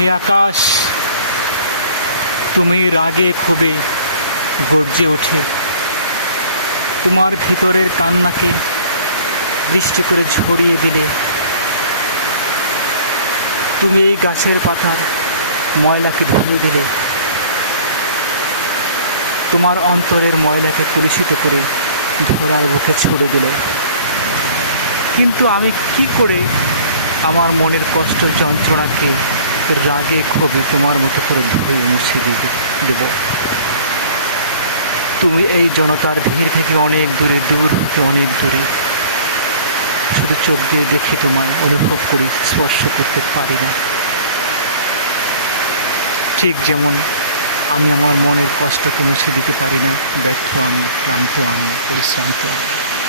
হে আকাশ, তুমি রাগে ক্ষোভে গর্জে ওঠে, তোমার ভিতরের কান্নাকে বৃষ্টি করে ঝরিয়ে দিলে। তুমি এই গাছের পাতার ময়লাকে ধুয়ে দিলে, তোমার অন্তরের ময়লাকে কলুষিত করে ধরার বুকে ছড়ে দিলে। কিন্তু আমি কি করে আমার মনের কষ্ট যন্ত্রণাকে রাগে ক্ষোভে তোমার মতো করে ধুয়ে মুছে দেব? তুমি এই জনতার ভিড় থেকে অনেক দূরে, দূর হতে অনেক দূরে, শুধু চোখ দিয়ে দেখে তোমার অনুভব করি, স্পর্শ করতে পারি না। ঠিক যেমন আমি আমার মনের কষ্টকে মুছে দিতে পারি না, ব্যর্থ আমি, ক্লান্ত আমি, শ্রান্ত আমি।